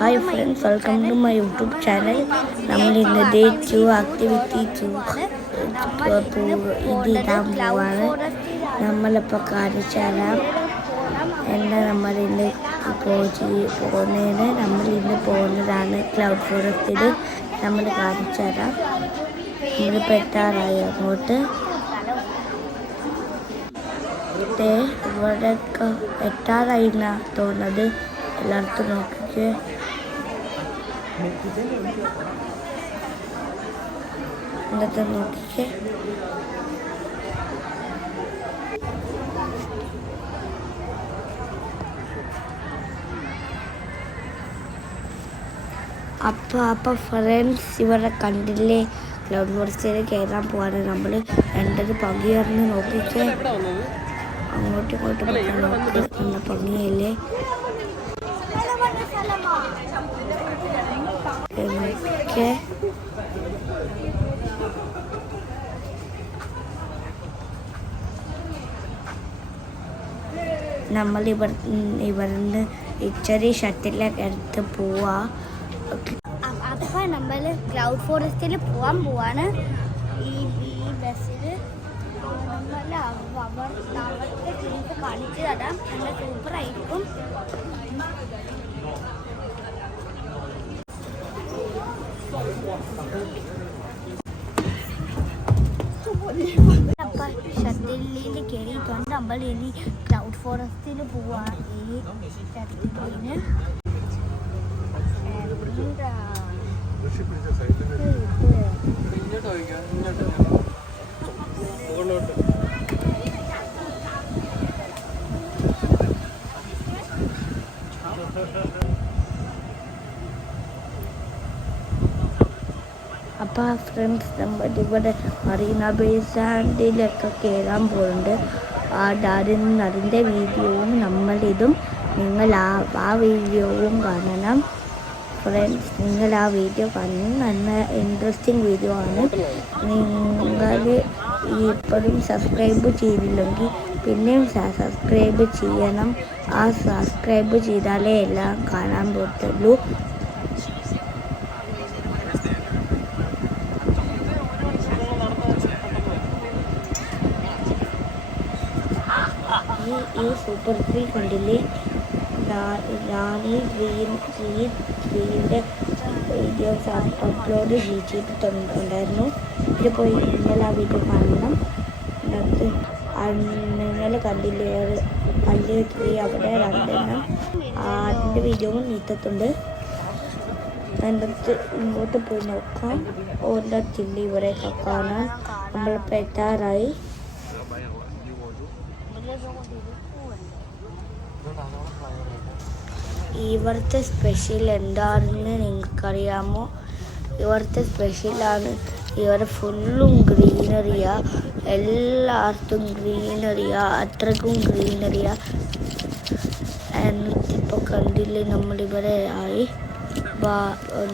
Hi friends, welcome to my YouTube channel. നമ്മൾ ഇന്ന് day 2 activity 2 ഇത് ഇടാൻ പോവാണ്. നമ്മളിപ്പോൾ കാണിച്ചു തരാം എന്താ നമ്മൾ ഇന്ന് പോകുന്നതിന്. നമ്മൾ ഇന്ന് പോകുന്നതാണ് ക്ലൗഡ് ഫോറസ്റ്റിൽ. നമ്മൾ കാണിച്ചു തരാം. നമ്മളിപ്പോൾ എത്താറായി അങ്ങോട്ട്. ഇവിടെ എത്താറായി എന്നാണ് തോന്നുന്നത്. എല്ലായിടത്തും നോക്കിക്കേ. ഇന്നത്തെ നോക്കിക്കേ. അപ്പോൾ ഫ്രണ്ട്സ് ഇവിടെ കണ്ടില്ലേ, ക്ലൗഡ് ഫോറസ്റ്റിൽ കയറാൻ പോവാണ് നമ്മൾ. എൻ്റെ പങ്കിയറിഞ്ഞ് നോക്കിക്കേ. അങ്ങോട്ടും ഇങ്ങോട്ടും നോക്കി നല്ല പങ്ങിയല്ലേ. നമ്മൾ ഇവിടുന്ന് ഇച്ചിരി ഷട്ടിലൊക്കെ എടുത്ത് പോവാ. അപ്പോൾ നമ്മൾ ക്ലൗഡ് ഫോറസ്റ്റിൽ പോവാണ്. ഈ ബസ്സിൽ നമ്മൾ അവിടുത്തെ ക്ലിനിക്ക് കാണിച്ചു തരാം. നല്ല സൂപ്പറായിരിക്കും. അപ്പം ഷട്ടിലിൽ കയറിയിട്ടുണ്ട്. നമ്മൾ ഇനി ക്ലൗഡ് ഫോറസ്റ്റിൽ പോവാണ്. ഈ ഷട്ടിലിന് അപ്പോൾ ഫ്രണ്ട്സ് നമ്മൾ ഇവിടെ മറീന ബേ സാൻഡിലൊക്കെ കയറാൻ പോകുന്നുണ്ട്. അതിൻ്റെ വീഡിയോവും നമ്മളിതും. നിങ്ങൾ ആ വീഡിയോവും കാണണം ഫ്രണ്ട്സ്. നിങ്ങൾ ആ വീഡിയോ കാണണം. നല്ല ഇൻട്രസ്റ്റിംഗ് വീഡിയോ ആണ്. നിങ്ങൾ ഇപ്പോഴും സബ്സ്ക്രൈബ് ചെയ്തില്ലെങ്കിൽ പിന്നെയും സബ്സ്ക്രൈബ് ചെയ്യണം. ആ സബ്സ്ക്രൈബ് ചെയ്താലേ എല്ലാം കാണാൻ പറ്റുള്ളൂ. ഈ സൂപ്പർ ട്രീ കണ്ടില്ലേ, ഞാൻ ട്രീൻ്റെ വീഡിയോസ് അപ്ലോഡ് ചെയ്തിട്ടുണ്ടായിരുന്നു. ഇത് പോയി നിങ്ങൾ ആ വീഡിയോ കാണണം. എന്നിട്ട് നിങ്ങൾ കണ്ടില്ലേ വലിയ ട്രീ അവിടെ രണ്ടെണ്ണം, അതിൻ്റെ വീഡിയോയും നീട്ടിട്ടുണ്ട്. എന്നിട്ട് ഇങ്ങോട്ട് പോയി നോക്കാം. ഓരോ ചില്ലി ഇവിടെയൊക്കെ കാണാൻ. നമ്മളിപ്പോൾ എത്താറായി. ഇവിടുത്തെ സ്പെഷ്യൽ എന്താണെന്ന് നിങ്ങൾക്കറിയാമോ? ഇവിടുത്തെ സ്പെഷ്യലാണ് ഇവിടെ ഫുള്ളും ഗ്രീനറിയാ. എല്ലായിടത്തും ഗ്രീനറിയാ, അത്രക്കും ഗ്രീനറിയാ. എന്നിട്ടിപ്പോൾ കണ്ടില്ലേ നമ്മളിവിടെ ആയി.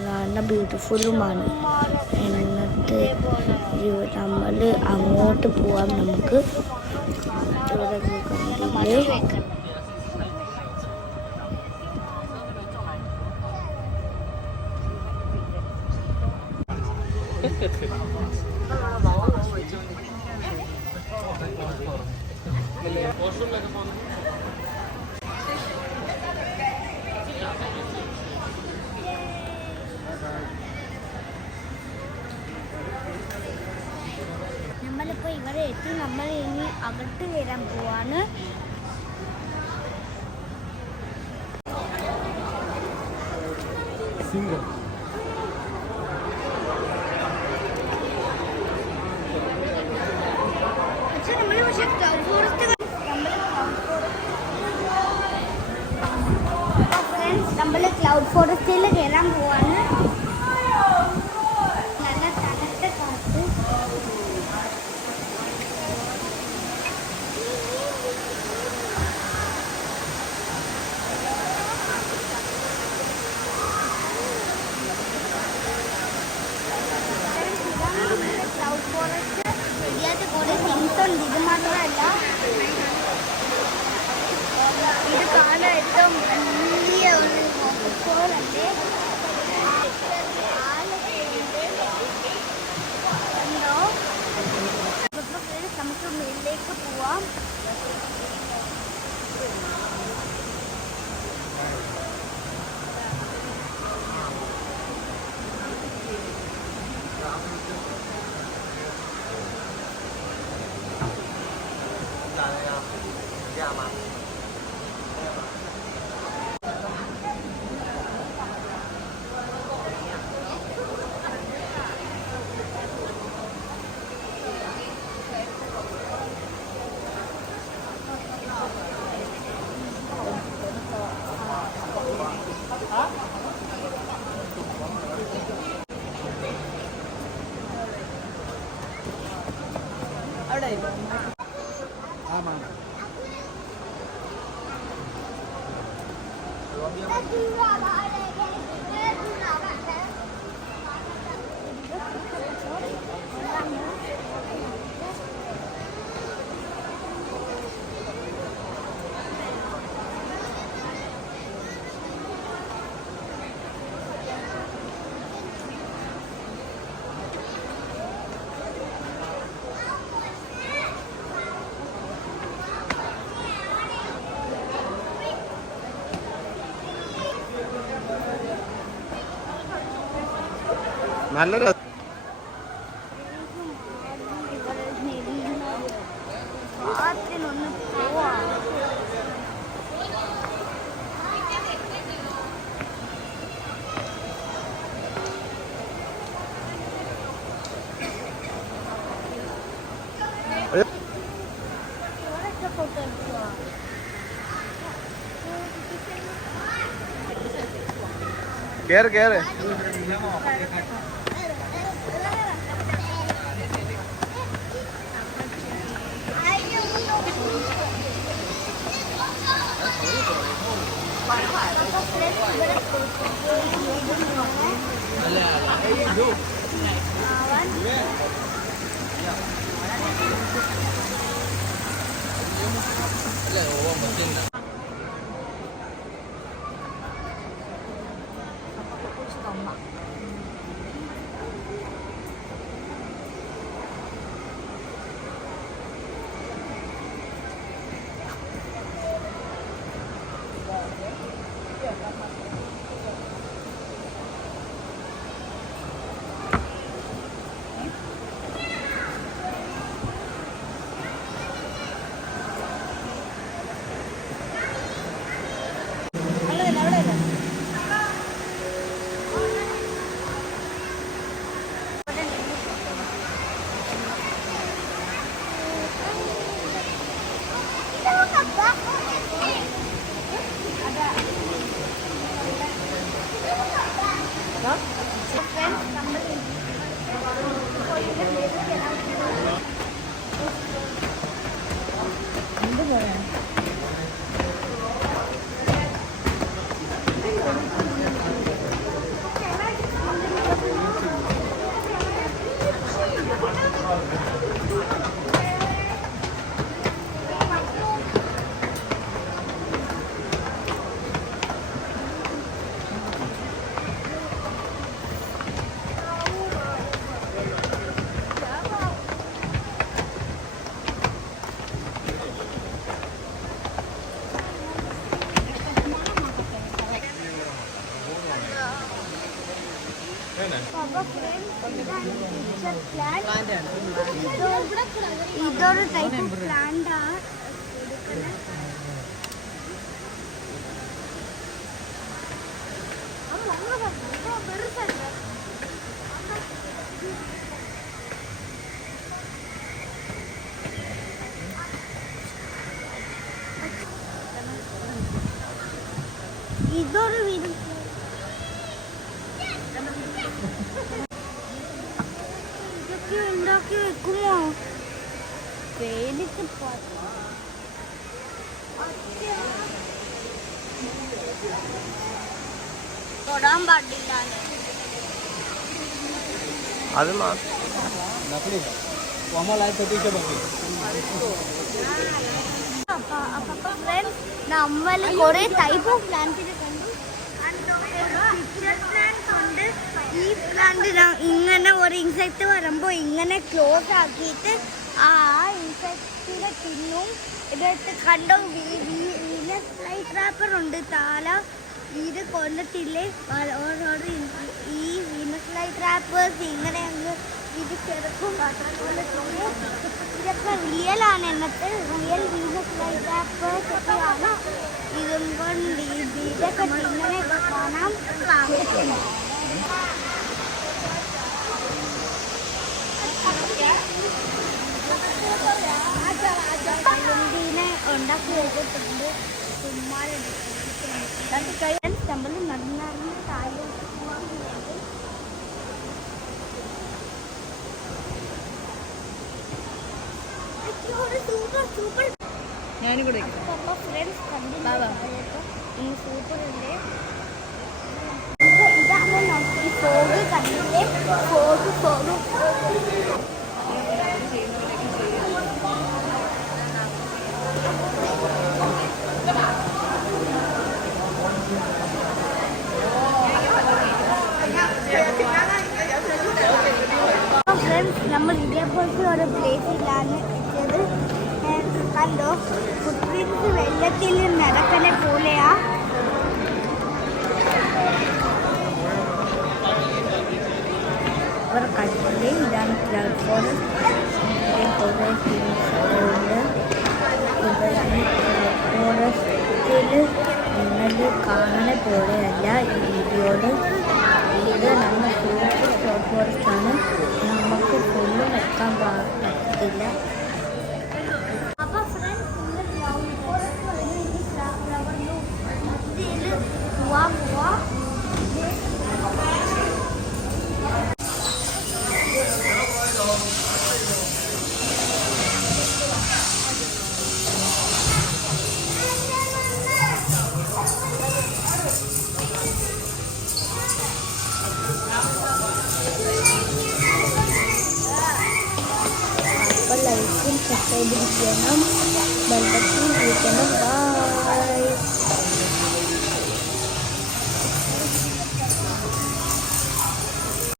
നല്ല ബ്യൂട്ടിഫുള്ളുമാണ്. എന്നിട്ട് നമ്മൾ അങ്ങോട്ട് പോവാം. നമുക്ക് ഇവിടെ കണ്ടില്ലേ നമ്മളിപ്പോൾ ഇവിടെ എത്തി. നമ്മൾ ഇനി അകത്ത് കയറാൻ പോവാണ്. നമ്മൾ ക്ലൗഡ് ഫോറസ്റ്റിൽ കയറാൻ പോവാണ്. നല്ല തണുത്ത കാറ്റ്. ക്ലൗഡ് ഫോറസ്റ്റ് ഇതിനകത്ത് കുറേ തിങ്സ് ഉണ്ട്. ഇത് മാത്രമല്ല നല്ല ഒന്ന് പോവാ കേറ് കേറ്. ഇതൊരു ടൈപ്പ് പ്ലാന്റ് ആണ്. ഇതൊരു ഇതൊക്കെ ഉണ്ടാക്കി വെക്കുമോ? പേടിച്ച് തൊടാൻ പാടില്ല. അത് നമ്മൾ കുറെ ടൈപ്പ് ഓഫ് പ്ലാന്റ്സിനെ കണ്ടു. ഉണ്ട്. ഈ പ്ലാന്റ് ഇങ്ങനെ ഒരു ഇൻസെക്ട് വരുമ്പോൾ ഇങ്ങനെ ക്ലോസ് ആക്കിയിട്ട് ആ ഇൻസെക്റ്റിനെ തിന്നും. ഇതെടുത്ത് കണ്ടോ, ഫ്ലൈ ട്രാപ്പർ ഉണ്ട് താല. ഇത് കൊല്ലത്തില്ലേ ഓരോരോ ഈ വീനസ് ഫ്ലൈ ട്രാപ്പേഴ്സ് ഇങ്ങനെ അങ്ങ് ഇത് ചെറുക്കും. ഇതൊക്കെ റിയലാണ്. എന്നിട്ട് റിയൽ വീനസ് ഫ്ലൈ ട്രാപ്പേഴ്സ് ഒക്കെയാണ്. ഇതും കൊണ്ട് ഇതൊക്കെ ഇങ്ങനെ കാണാം. ഇതിനെ ഉണ്ടാക്കി വെച്ചിട്ടുണ്ട്. നമ്മൾ നടന്നു താഴോട്ട് പോകാൻ വേണ്ടി സൂപ്പർ. ഞാനും കൂടെ അപ്പോൾ ഫ്രണ്ട്സ് കണ്ടില്ല ഈ സൂപ്പർ ഉണ്ട്. ഇതാണ് നമുക്ക് ഫോഗ് കണ്ടില്ലേ, ഫോഗ് ഫ്രണ്ട്സ് നമ്മൾ ഇതേപോലത്തെ ഒരു പ്ലേസിലാണ് എത്തിയത്. കണ്ടോ, ഫുട്പ്രിന്റ്സ് വെള്ളത്തിൽ നടക്കണ പോലെയാ. അവർ കണ്ടില്ലേ, ഇതാണ് ക്ലൗഡ് ഫോറസ്റ്റ്. കുറേ തിങ്സുണ്ട്. ഫോറസ്റ്റിൽ നിങ്ങൾ കാണുന്ന പോലെയല്ല ഈ വീഡിയോയിൽ. ഇത് നമ്മൾ സൂപ്പർ ക്ലൗഡ് ഫോറസ്റ്റ് ആണ്. നമുക്ക് ഫുള്ളും വെക്കാൻ പറ്റത്തില്ല. അപ്പോൾ ഫ്രണ്ട്സ് നിങ്ങൾ ക്ലൗഡ് ഫോറസ്റ്റ് പോവാ. അപ്പോൾ ലൈക്കും സബ്സ്ക്രൈബ് ചെയ്യണം, ബെൽ ബട്ടൺ ക്ലിക്ക് ചെയ്യണം.